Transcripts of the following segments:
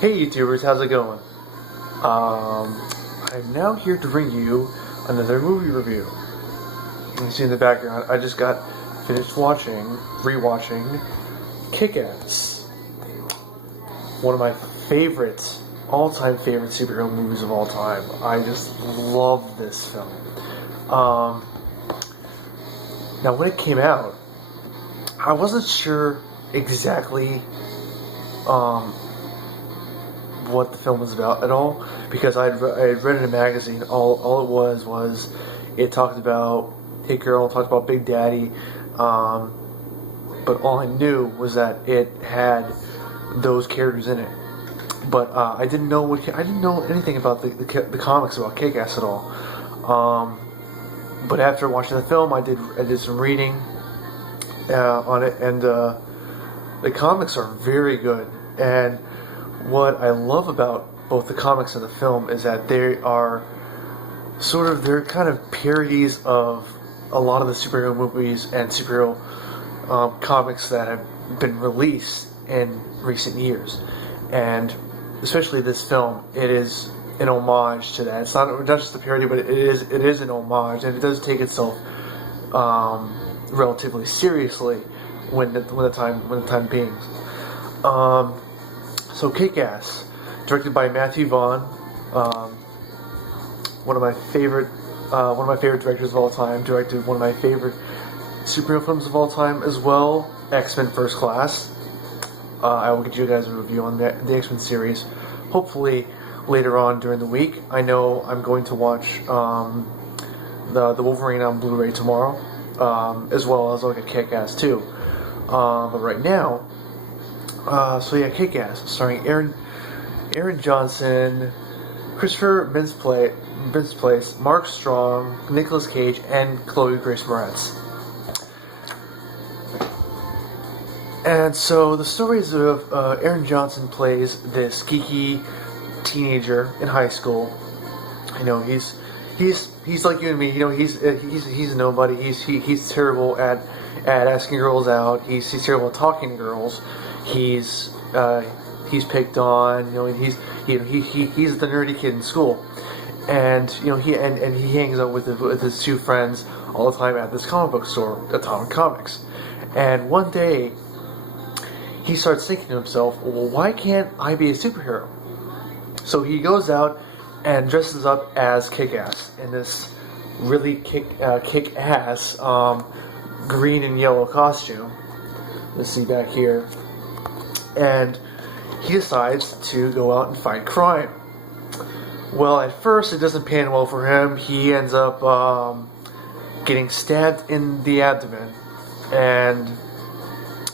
Hey YouTubers, how's it going? I'm now here to bring you another movie review. You can see in the background, I just got finished rewatching Kick-Ass. One of my all-time favorite superhero movies of all time. I just love this film. Now when it came out, I wasn't sure exactly what the film was about at all, because I had read in a magazine. All it was it talked about Hit Girl, talked about Big Daddy, but all I knew was that it had those characters in it. But I didn't know anything about the comics about Kick-Ass at all. But after watching the film, I did some reading on it, and the comics are very good. And what I love about both the comics and the film is that they're kind of parodies of a lot of the superhero movies and superhero comics that have been released in recent years. And especially this film, it is an homage to that. It's not just a parody, but it is an homage, and it does take itself relatively seriously when the time being. So Kick-Ass, directed by Matthew Vaughn, one of my favorite directors of all time. Directed one of my favorite superhero films of all time as well, X-Men First Class. I will get you guys a review on the X-Men series, hopefully later on during the week. I know I'm going to watch the Wolverine on Blu-ray tomorrow, as well as I'll get Kick-Ass too. But right now, Kick-Ass, starring Aaron Johnson, Christopher Mintz-Plasse, Mark Strong, Nicolas Cage, and Chloe Grace Moretz. And so the stories of Aaron Johnson plays this geeky teenager in high school. You know, he's like you and me. You know, he's a nobody. He's terrible at asking girls out. He's terrible at talking to girls. He's picked on. You know, he's the nerdy kid in school, and you know he hangs out with his two friends all the time at this comic book store, Atomic Comics. And one day, he starts thinking to himself, well, why can't I be a superhero? So he goes out and dresses up as Kick-Ass in this really kick-ass green and yellow costume. Let's see back here. And he decides to go out and fight crime. Well, at first it doesn't pan well for him. He ends up getting stabbed in the abdomen and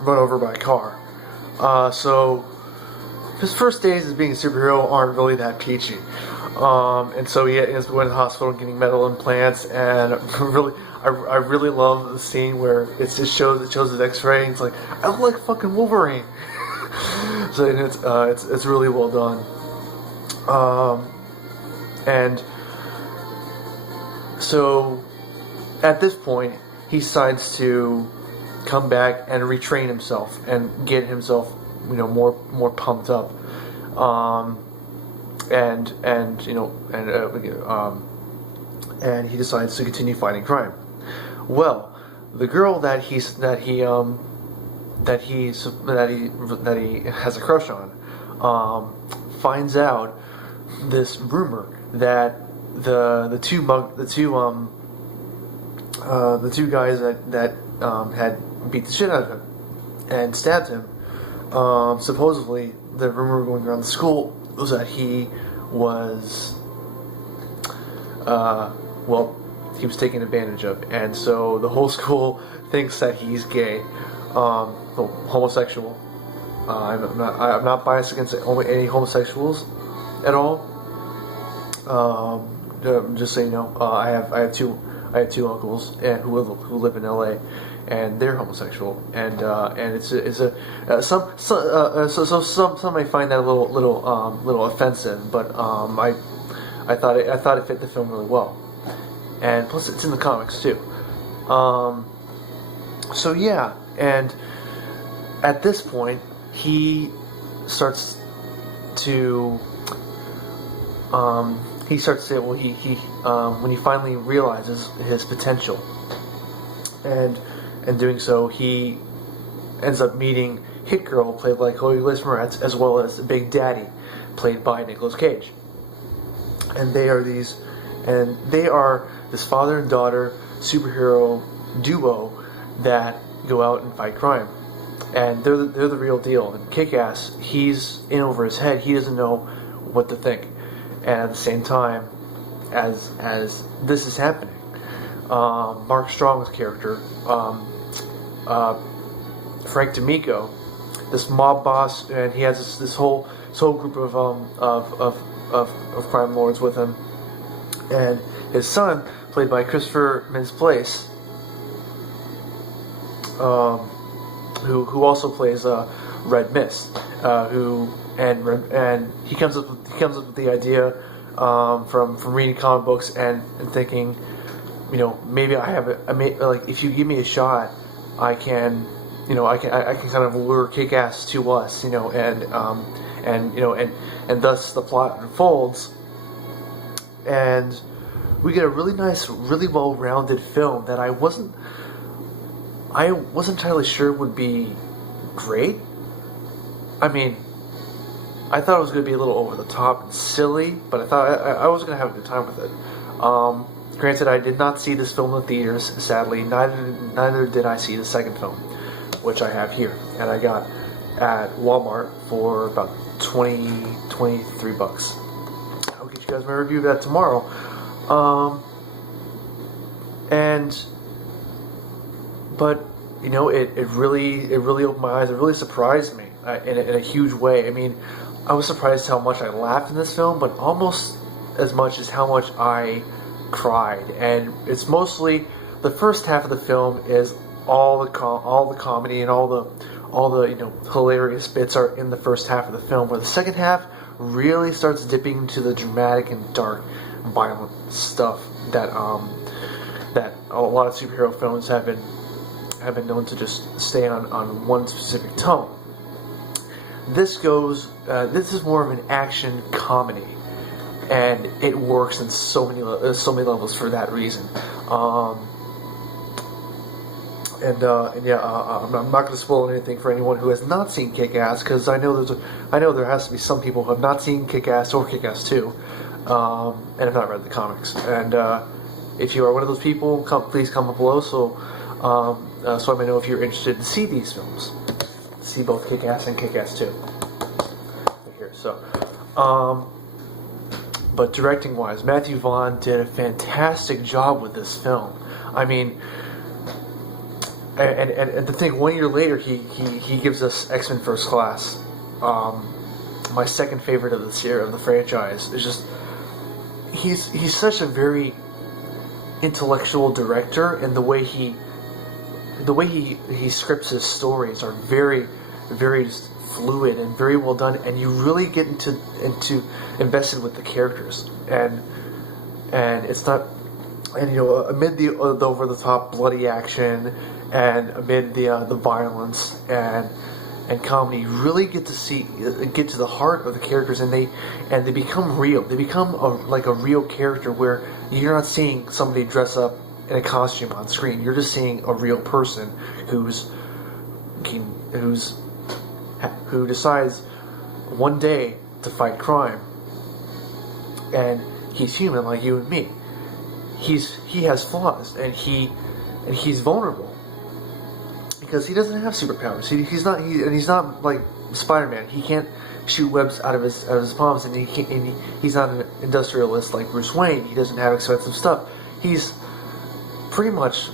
run over by a car. So his first days as being a superhero aren't really that peachy. And so he ends up going to the hospital getting metal implants, and I really love the scene where it shows his X-ray, and it's like, I look like fucking Wolverine. So it's really well done. And so at this point, he decides to come back and retrain himself and get himself, you know, more pumped up. And he decides to continue fighting crime. Well, the girl that he has a crush on finds out this rumor that the two guys that had beat the shit out of him and stabbed him, supposedly the rumor going around the school was that he was he was taken advantage of, and so the whole school thinks that he's gay, homosexual. I'm not biased against any homosexuals at all. Just so you know, I have two uncles and who live in LA, and they're homosexual, and some may find that a little offensive, but I thought it fit the film really well, and plus it's in the comics too. So yeah, and at this point he starts to he starts to say, well, he when he finally realizes his potential, and doing so, he ends up meeting Hit Girl, played by Chloe Grace Moretz, as well as Big Daddy, played by Nicolas Cage. And they are this father and daughter superhero duo that go out and fight crime. And they're the real deal. And Kick-Ass, he's in over his head. He doesn't know what to think. And at the same time, as this is happening, Mark Strong's character, Frank D'Amico, this mob boss, and he has this whole group of crime lords with him, and his son, played by Christopher Mintz-Plasse, who also plays Red Mist, and he comes up with the idea from reading comic books and thinking, maybe if you give me a shot, I can kind of lure Kick-Ass to us, and thus the plot unfolds, and we get a really nice, really well-rounded film that I wasn't entirely sure would be great. I mean, I thought it was going to be a little over the top and silly, but I thought I was going to have a good time with it. Granted, I did not see this film in the theaters, sadly. Neither did I see the second film, which I have here, and I got at Walmart for about $23. I'll get you guys my review of that tomorrow. But it really opened my eyes. It really surprised me in a huge way. I mean, I was surprised how much I laughed in this film, but almost as much as how much I cried. And it's mostly the first half of the film is all the comedy and all the hilarious bits are in the first half of the film, where the second half really starts dipping into the dramatic and dark, violent stuff that a lot of superhero films have been known to just stay on one specific tone. This is more of an action comedy, and it works in so many levels for that reason. I'm not going to spoil anything for anyone who has not seen Kick-Ass, because I know there has to be some people who have not seen Kick-Ass or Kick-Ass 2, and have not read the comics. And if you are one of those people, please comment below so I may know if you're interested to see these films. See both Kick-Ass and Kick-Ass 2. Here, so. But directing-wise, Matthew Vaughn did a fantastic job with this film. I mean, and to think 1 year later he gives us X-Men First Class, my second favorite of the franchise. It's just he's such a very intellectual director, and the way he scripts his stories are very, very fluid and very well done, and you really get into invested with the characters, and it's not, and amid the over the top bloody action and amid the violence and comedy, you really get to the heart of the characters, and they become real. They become like a real character, where you're not seeing somebody dress up in a costume on screen. You're just seeing a real person who decides one day to fight crime, and he's human like you and me. He has flaws, and he's vulnerable because he doesn't have superpowers. He's not like Spider-Man. He can't shoot webs out of his palms, and he's not an industrialist like Bruce Wayne. He doesn't have expensive stuff. He's pretty much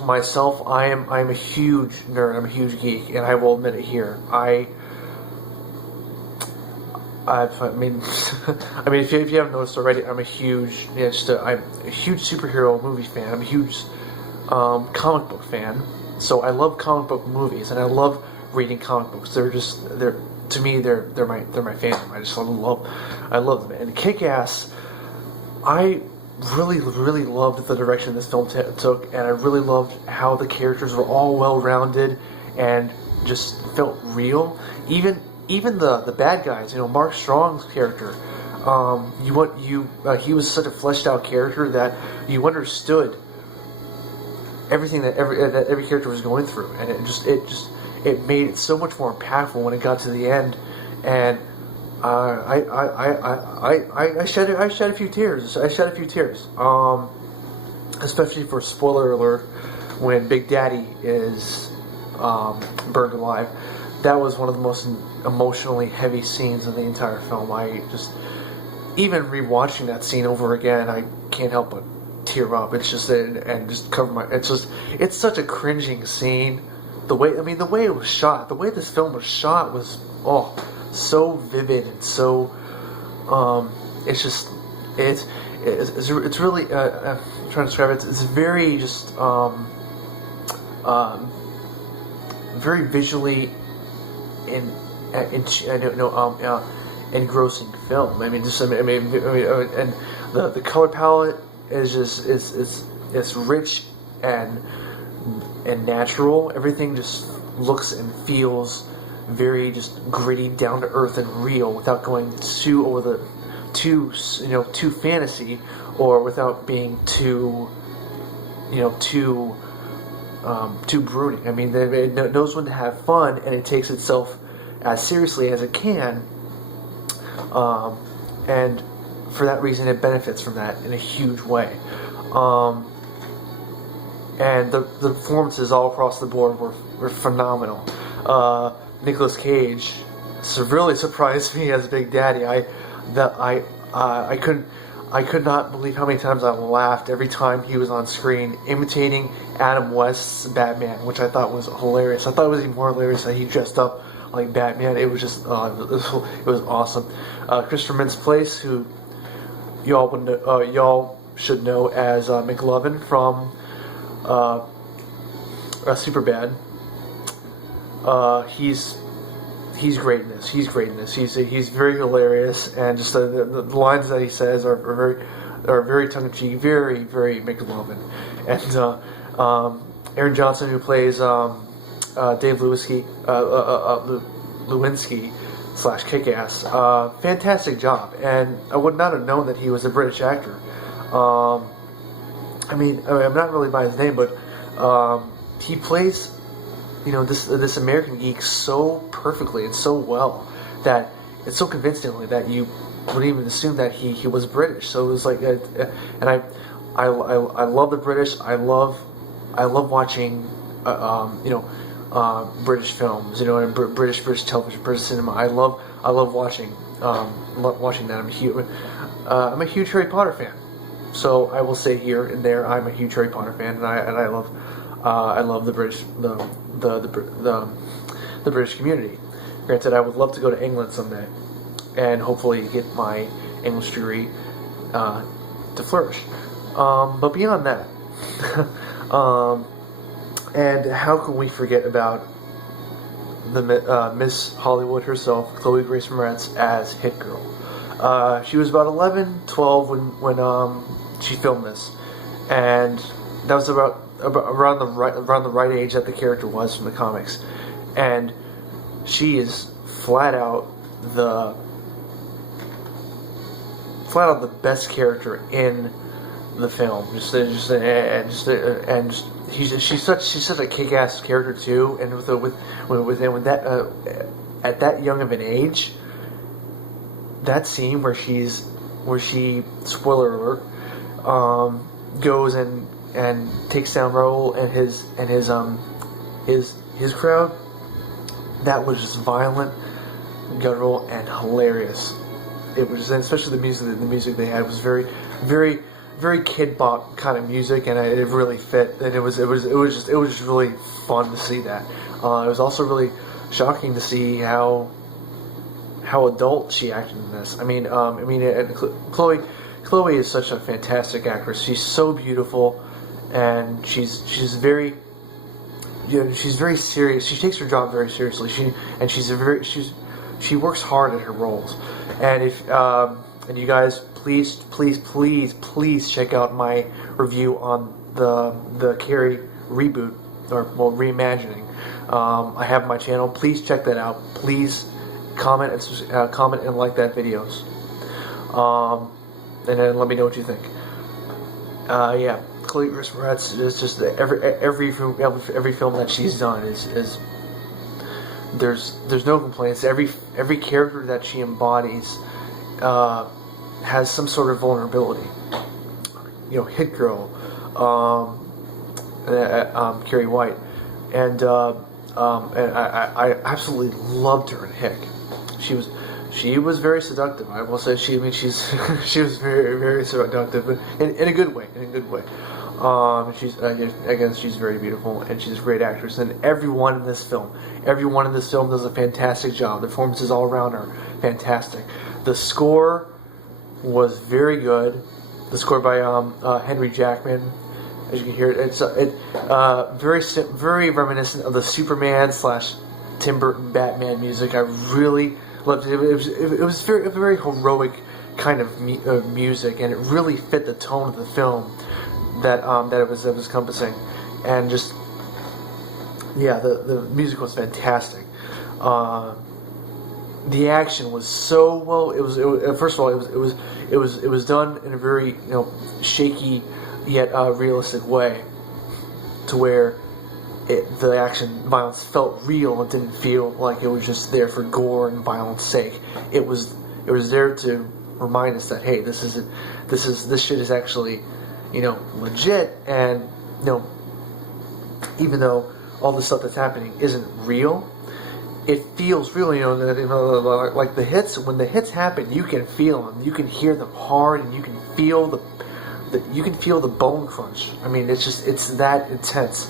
myself. I'm a huge nerd. I'm a huge geek, and I will admit it here. I mean, if you haven't noticed already, I'm a huge superhero movie fan. I'm a huge comic book fan. So I love comic book movies, and I love reading comic books. They're my fandom. I love them. And Kick-Ass, I really loved the direction this film took, and I really loved how the characters were all well-rounded and just felt real. Even even the bad guys, Mark Strong's character, he was such a fleshed out character that you understood everything that every character was going through, and it made it so much more impactful when it got to the end. And I shed a few tears. Especially for spoiler alert, when Big Daddy is burned alive. That was one of the most emotionally heavy scenes in the entire film. I just, even rewatching that scene over again, I can't help but tear up. It's just, and just cover my, it's such a cringing scene. The way it was shot, the way this film was shot was, so vivid and so, it's really, I'm trying to describe it, it's very just, very visually engrossing film. And the color palette is just it's rich and natural. Everything just looks and feels very just gritty, down to earth, and real, without going too fantasy, or without being too brooding. I mean, it knows when to have fun, and it takes itself as seriously as it can, and for that reason, it benefits from that in a huge way. And the performances all across the board were phenomenal. Nicolas Cage really surprised me as Big Daddy. I could not believe how many times I laughed every time he was on screen, imitating Adam West's Batman, which I thought was hilarious. I thought it was even more hilarious that he dressed up like Batman. It was just, it was awesome. Christopher Mintz-Plasse, who y'all should know as McLovin from Superbad. He's great in this. He's very hilarious, and just the lines that he says are very tongue-in-cheek, very, very McLovin. And Aaron Johnson, who plays Dave Lewinsky / Kick-Ass, fantastic job. And I would not have known that he was a British actor. I'm not really by his name, but he plays, this American geek so perfectly and so well, that it's so convincingly that you wouldn't even assume that he was British. So it was like, and I love the British. I love watching, British films, and British television, British cinema. I love watching that. I'm a huge Harry Potter fan. So I will say here and there, I'm a huge Harry Potter fan, and I love the British the British community. Granted, I would love to go to England someday, and hopefully get my English degree to flourish. But beyond that, and how can we forget about the Miss Hollywood herself, Chloe Grace Moretz, as Hit Girl? She was about 11, 12 when she filmed this, and that was around the right age that the character was from the comics, and she is flat out the best character in the film. She's such a kick-ass character too, and with that at that young of an age, that scene where she, spoiler alert, goes and takes down Raoul and his crowd, that was just violent, guttural, and hilarious. It was, and especially the music they had was very, very, very kid bop kind of music, and it really fit. And it was just really fun to see that. It was also really shocking to see how adult she acted in this. Chloe is such a fantastic actress. She's so beautiful, and she's very, she's very serious. She takes her job very seriously. She works hard at her roles. And if and you guys, please check out my review on the Carrie reboot, or reimagining. I have my channel. Please check that out. Please, comment and like that videos. And then let me know what you think. Yeah, Chloe Grace Moretz is just every film that she's done is there's no complaints. Every character that she embodies has some sort of vulnerability. You know, Hit Girl, Carrie White, and I absolutely loved her in Hick. She was very seductive. I will say she was very, very seductive, but in a good way. She's very beautiful, and she's a great actress. And everyone in this film does a fantastic job. The performances all around are fantastic. The score was very good. The score by Henry Jackman, as you can hear, it's very reminiscent of the Superman / Tim Burton Batman music. I really loved it. It was a very heroic kind of music, and it really fit the tone of the film that it was encompassing. And just the music was fantastic. The action was so well. First of all, it was done in a very shaky yet realistic way, to where the action violence felt real and didn't feel like it was just there for gore and violence sake. It was there to remind us that, hey, this shit is actually legit, and even though all the stuff that's happening isn't real, it feels real. Like the hits, when the hits happen, you can feel them, you can hear them hard, and you can feel the bone crunch. I mean, it's that intense.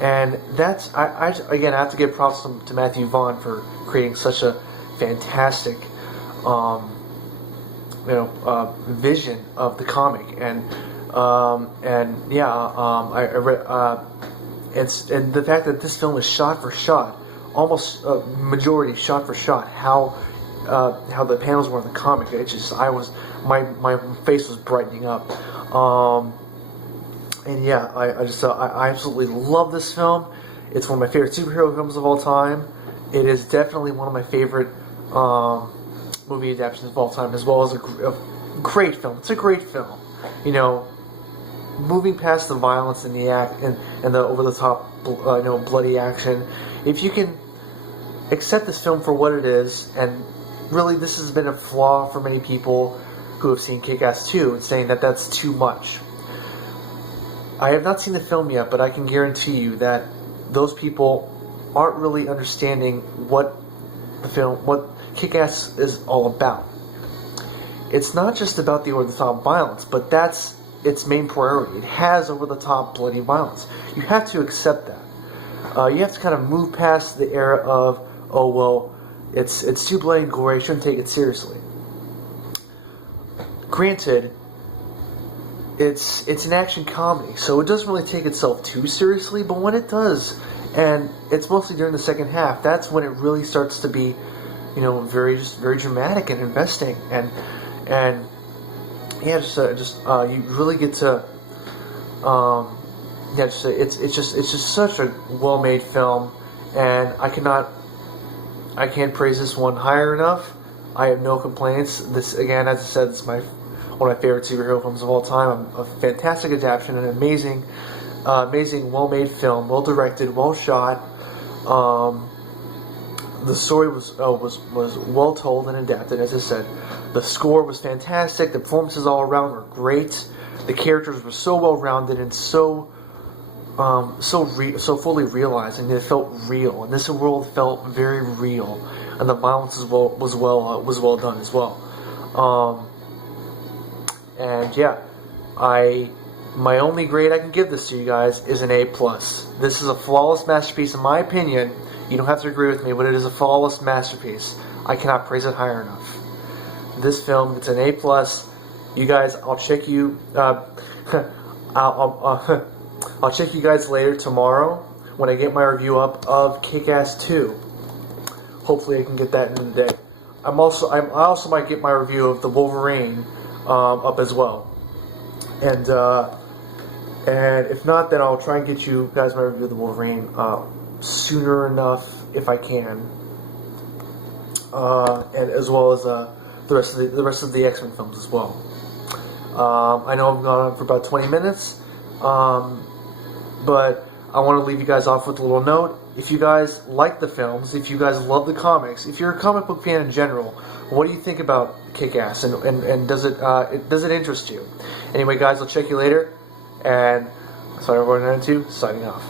And that's, I have to give props to Matthew Vaughn for creating such a fantastic vision of the comic. And I read, and the fact that this film is shot for shot, almost majority shot for shot, how the panels were in the comic. It just, my face was brightening up. And yeah, I absolutely love this film. It's one of my favorite superhero films of all time. It is definitely one of my favorite movie adaptations of all time, as well as a great film. It's a great film. Moving past the violence and the act and the over the top bloody action, if you can accept this film for what it is, and really this has been a flaw for many people who have seen Kick-Ass 2 and saying that that's too much. I have not seen the film yet, but I can guarantee you that those people aren't really understanding what Kick-Ass is all about. It's not just about the over-the-top violence, but that's its main priority. It has over-the-top bloody violence. You have to accept that. You have to kind of move past the era of, oh well, it's too bloody and gory, I shouldn't take it seriously. Granted, it's an action comedy, so it doesn't really take itself too seriously, but when it does, and it's mostly during the second half, that's when it really starts to be, very dramatic and investing, and yeah, you really get to, it's just such a well-made film, and I can't praise this one higher enough. I have no complaints. This, again, as I said, it's one of my favorite superhero films of all time. A fantastic adaptation, an amazing, well-made film, well-directed, well-shot. The story was well told and adapted, as I said. The score was fantastic. The performances all around were great. The characters were so well-rounded and so fully realized, and it felt real. And this world felt very real, and the violence was well done as well. And yeah, my only grade I can give this to you guys is an A+. This is a flawless masterpiece in my opinion. You don't have to agree with me, but it is a flawless masterpiece. I cannot praise it higher enough. This film gets an A+. You guys, I'll check you. I'll check you guys later tomorrow when I get my review up of Kick-Ass 2. Hopefully, I can get that in the day. I also might get my review of the Wolverine up as well. And if not, then I'll try and get you guys my review of the Wolverine sooner enough if I can. and as well as the rest of the X-Men films as well. I know I've gone on for about 20 minutes, but I want to leave you guys off with a little note. If you guys like the films, if you guys love the comics, if you're a comic book fan in general, what do you think about Kick-Ass, and does it interest you? Anyway, guys, I'll check you later, and that's what everyone 92 signing off.